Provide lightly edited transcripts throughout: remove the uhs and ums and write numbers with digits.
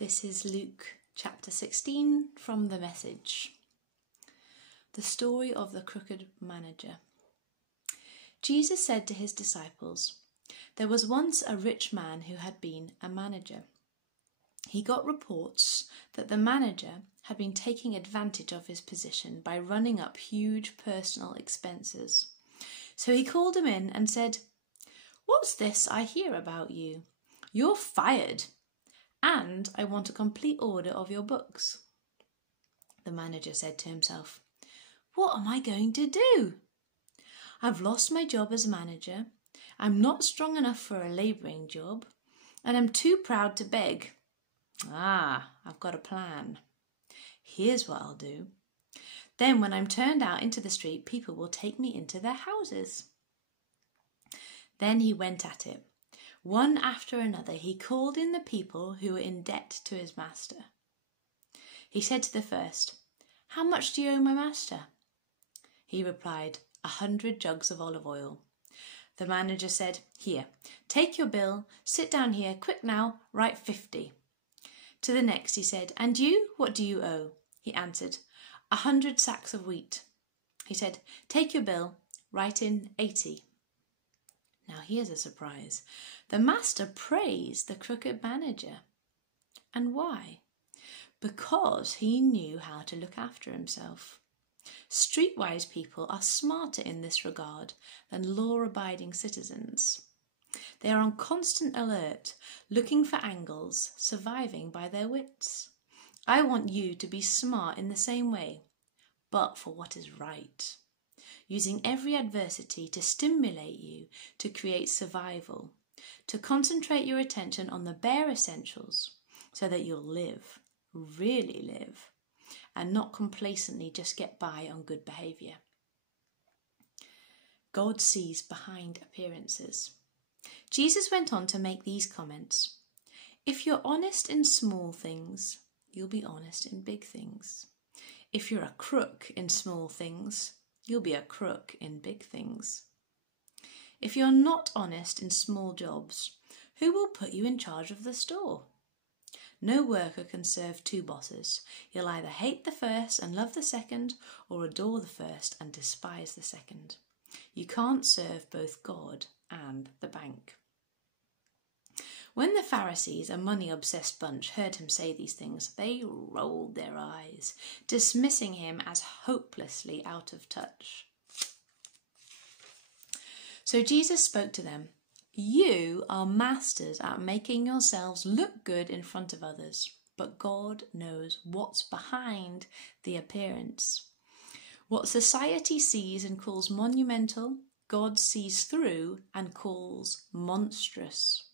This is Luke chapter 16 from the Message. The story of the crooked manager. Jesus said to his disciples, "There was once a rich man who had been a manager. He got reports that the manager had been taking advantage of his position by running up huge personal expenses. So he called him in and said, 'What's this I hear about you? You're fired, and I want a complete order of your books.' The manager said to himself, 'What am I going to do? I've lost my job as manager, I'm not strong enough for a labouring job, and I'm too proud to beg. I've got a plan. Here's what I'll do. Then when I'm turned out into the street, people will take me into their houses.' Then he went at it. One after another, he called in the people who were in debt to his master. He said to the first, 'How much do you owe my master?' He replied, 100 jugs of olive oil. The manager said, 'Here, take your bill, sit down here, quick now, write 50. To the next he said, 'And you, what do you owe?' He answered, 100 sacks of wheat. He said, 'Take your bill, write in 80. Now here's a surprise. The master praised the crooked manager. And why? Because he knew how to look after himself. Streetwise people are smarter in this regard than law-abiding citizens. They are on constant alert, looking for angles, surviving by their wits. I want you to be smart in the same way, but for what is right, using every adversity to stimulate you to create survival, to concentrate your attention on the bare essentials so that you'll live, really live, and not complacently just get by on good behaviour. God sees behind appearances. Jesus went on to make these comments. If you're honest in small things, you'll be honest in big things. If you're a crook in small things, you'll be a crook in big things. If you're not honest in small jobs, who will put you in charge of the store? No worker can serve two bosses. You'll either hate the first and love the second, or adore the first and despise the second. You can't serve both God and the bank." When the Pharisees, a money-obsessed bunch, heard him say these things, they rolled their eyes, dismissing him as hopelessly out of touch. So Jesus spoke to them. "You are masters at making yourselves look good in front of others, but God knows what's behind the appearance. What society sees and calls monumental, God sees through and calls monstrous.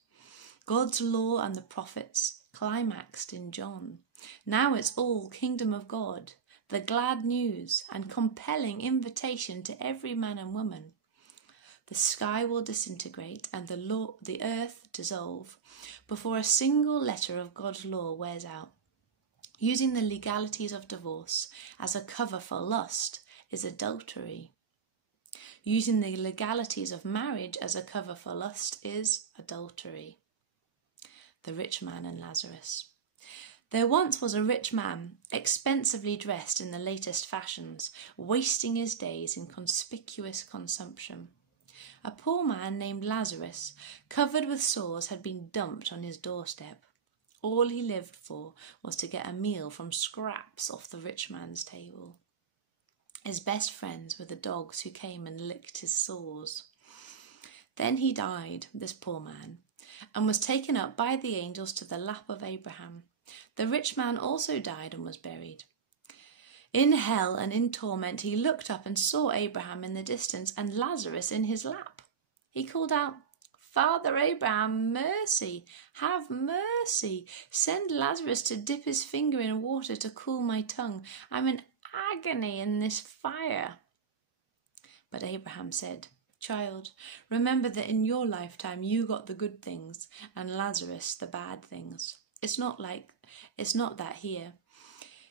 God's law and the prophets climaxed in John. Now it's all kingdom of God, the glad news and compelling invitation to every man and woman. The sky will disintegrate and the earth dissolve before a single letter of God's law wears out. Using the legalities of divorce as a cover for lust is adultery. Using the legalities of marriage as a cover for lust is adultery." The rich man and Lazarus. There once was a rich man, expensively dressed in the latest fashions, wasting his days in conspicuous consumption. A poor man named Lazarus, covered with sores, had been dumped on his doorstep. All he lived for was to get a meal from scraps off the rich man's table. His best friends were the dogs who came and licked his sores. Then he died, this poor man, and was taken up by the angels to the lap of Abraham. The rich man also died and was buried. In hell and in torment he looked up and saw Abraham in the distance and Lazarus in his lap. He called out, "Father Abraham, mercy, have mercy. Send Lazarus to dip his finger in water to cool my tongue. I'm in agony in this fire." But Abraham said, "Child, remember that in your lifetime you got the good things and Lazarus the bad things. It's not that here.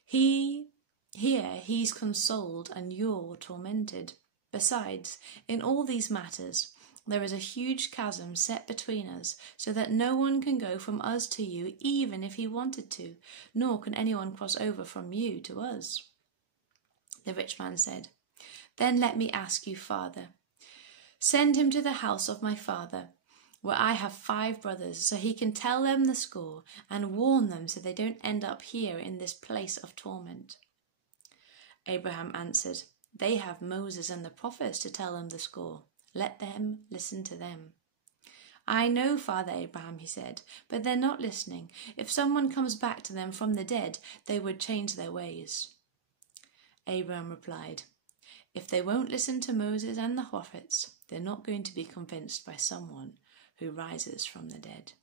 He's consoled and you're tormented. Besides, in all these matters, There is a huge chasm set between us, so that no one can go from us to you, even if he wanted to, nor can anyone cross over from you to us." The rich man said, "Then let me ask you, Father, send him to the house of my father, where I have 5 brothers, so he can tell them the score and warn them so they don't end up here in this place of torment." Abraham answered, "They have Moses and the prophets to tell them the score. Let them listen to them." "I know, Father Abraham," he said, "but they're not listening. If someone comes back to them from the dead, they would change their ways." Abraham replied, "If they won't listen to Moses and the prophets, they're not going to be convinced by someone who rises from the dead."